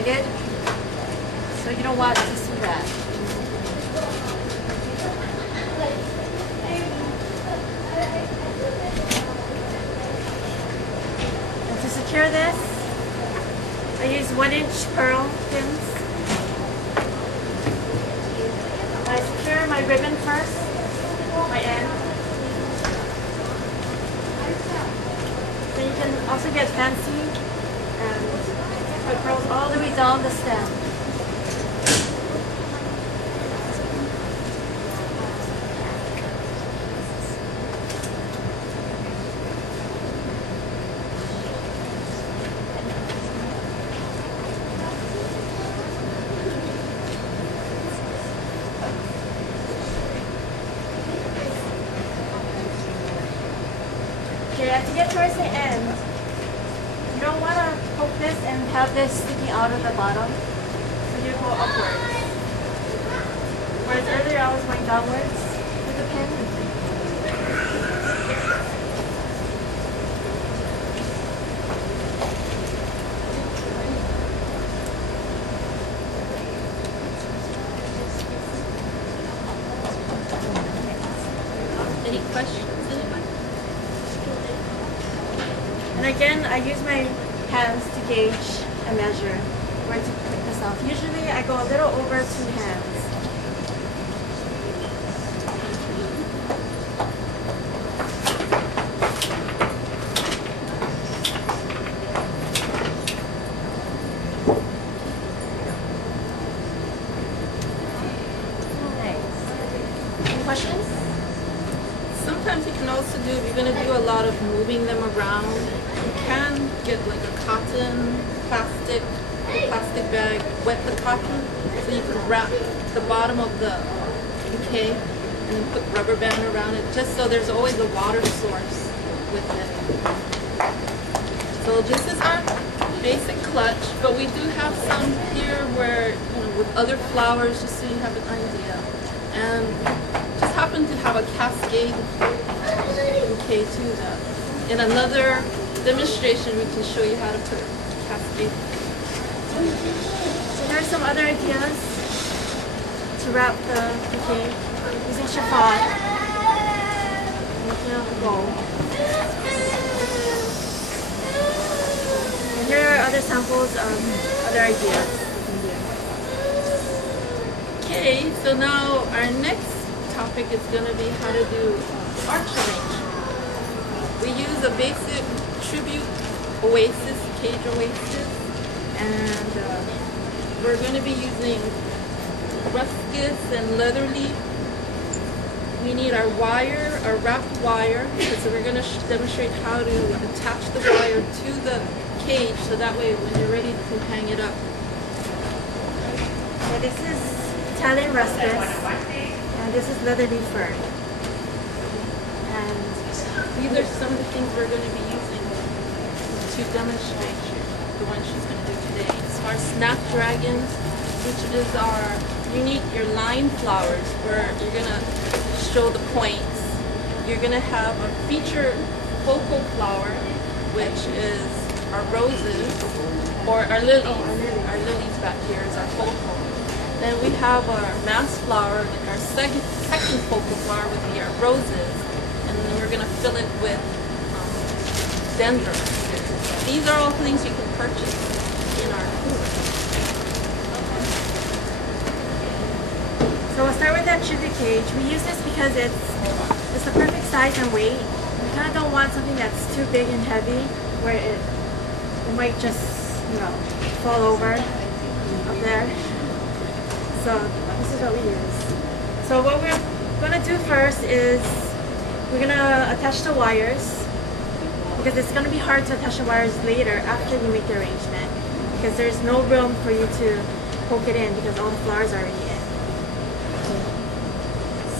jagged, so you don't want to see that. And to secure this, I use 1-inch pearl pins. I secure my ribbon first, my end. So you can also get fancy and put pearls all the way down the stem. Okay, to get towards the end, you don't want to poke this and have this sticking out of the bottom, so you go upwards. Whereas earlier I was going downwards with the pin. Any questions? And again, I use my hands to gauge and measure where to pick this off. Usually I go a little over 2 hands. Any questions? Sometimes you can also do, if you're going to do a lot of moving them around, you can get like a cotton plastic bag, wet the cotton, so you can wrap the bottom of the bouquet and then put rubber band around it, just so there's always a water source with it. So this is our basic clutch, but we do have some here where, with other flowers, just so you have an idea. And just happen to have a cascade bouquet to that. In another demonstration, we can show you how to put cascade. So here are some other ideas to wrap the bouquet using chiffon. Making a bow. And here are other samples of other ideas. Okay, so now our next topic is going to be how to do arch arrangement. We use a basic tribute oasis, cage oasis, and we're going to be using ruscus and leather leaf. We need our wire, our wrapped wire, because we're going to demonstrate how to attach the wire to the cage, so that way when you're ready to hang it up. So this is Italian ruscus, and this is leather leaf fern. And these are some of the things we're going to be using to demonstrate the one she's going to do today. As far as snapdragons, which is your line flowers, where you're going to show the points. You're going to have a featured focal flower, which is our roses, or our lilies. Our lilies back here is our focal. Then we have our mass flower, our second focal flower would be our roses, and then we're going to fill it with dendrons. These are all things you can purchase in our cooler. so we'll start with that tribute cage. We use this because it's the perfect size and weight. We kind of don't want something that's too big and heavy, where it might just, fall over up there. So this is what we use. So what we're going to do first is we're going to attach the wires, because it's going to be hard to attach the wires later after you make the arrangement, because there's no room for you to poke it in because all the flowers are already in.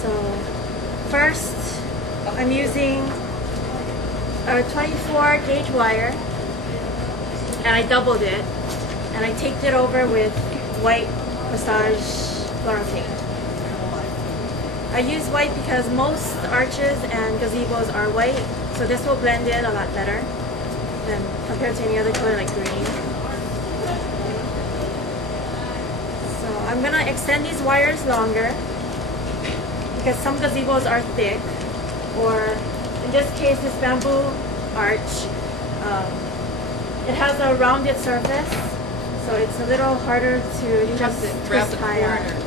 So first I'm using a 24 gauge wire, and I doubled it, and I taped it over with white Passage floral tape. I use white because most arches and gazebos are white, so this will blend in a lot better than compared to any other color like green. I'm gonna extend these wires longer because some gazebos are thick, or in this case, this bamboo arch, it has a rounded surface, so it's a little harder to just grab the tie up. corners.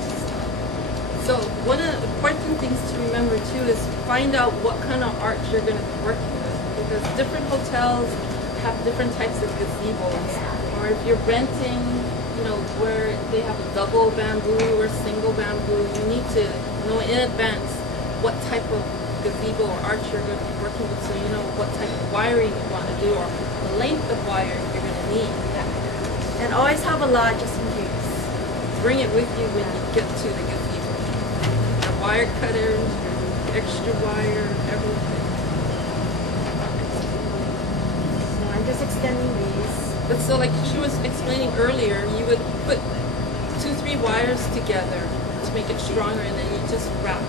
So one of the important things to remember too is find out what kind of arch you're going to be working with, because different hotels have different types of gazebos, or if you're renting, you know, where they have a double bamboo or single bamboo, you need to know in advance what type of gazebo or arch you're going to be working with, so you know what type of wiring you want to do or the length of wire you're going to need. And always have a lot just in case. Bring it with you when you get to the gazebo. Your wire cutters, your extra wire, everything. So I'm just extending these. But so like she was explaining earlier, you would put 2-3 wires together to make it stronger, and then you just wrap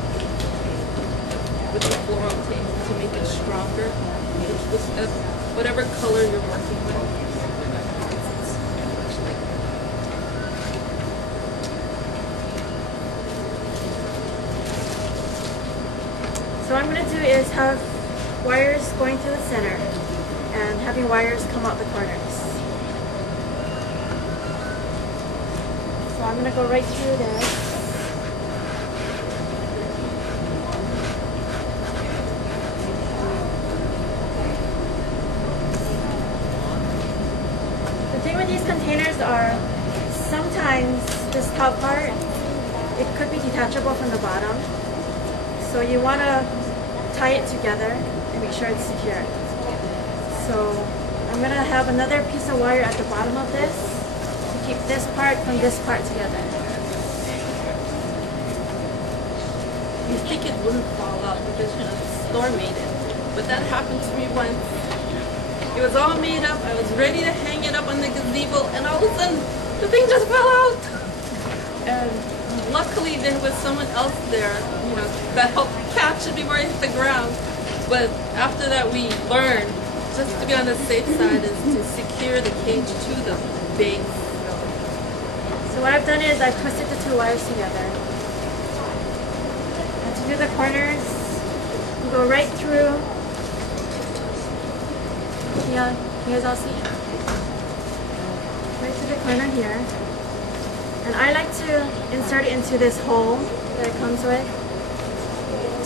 with the floral tape to make it stronger, with whatever color you're working with. So what I'm going to do is have wires going to the center and having wires come out the corners. So I'm going to go right through this. The thing with these containers are sometimes this top part, it could be detachable from the bottom. So you want to tie it together and make sure it's secure. So I'm going to have another piece of wire at the bottom of this to keep this part from this part together. You think it wouldn't fall out because, you know, the store made it. But that happened to me once. It was all made up. I was ready to hang it up on the gazebo, and all of a sudden, the thing just fell out. And luckily, there was someone else there, you know, that helped catch it before it hit the ground. But after that, we learned, just to be on the safe side, is to secure the cage to the base. So what I've done is I've twisted the two wires together. And to do the corners, you go right through. Yeah, you guys all see? Right to the corner here. And I like to insert it into this hole that it comes with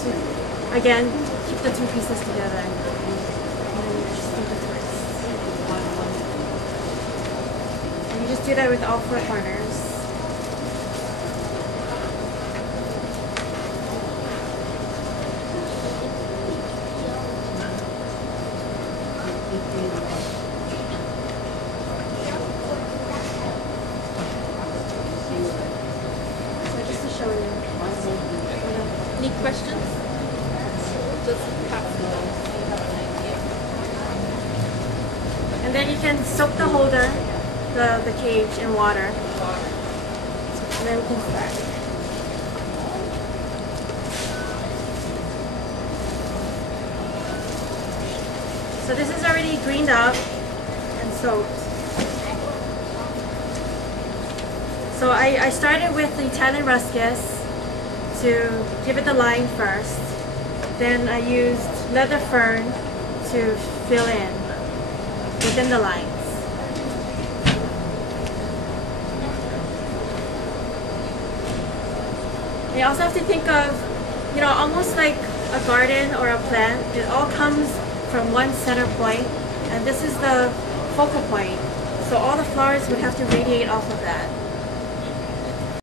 to, again, keep the two pieces together. And then you just do the twist. And you just do that with all 4 corners. Any questions? Just pass it on. And then you can soak the holder, the cage, in water. And then we can start. So this is already greened up and soaked. So I started with the Italian ruscus to give it the line first. Then I used leather fern to fill in within the lines. You also have to think of, you know, almost like a garden or a plant. It all comes from one center point, and this is the focal point. So all the flowers would have to radiate off of that.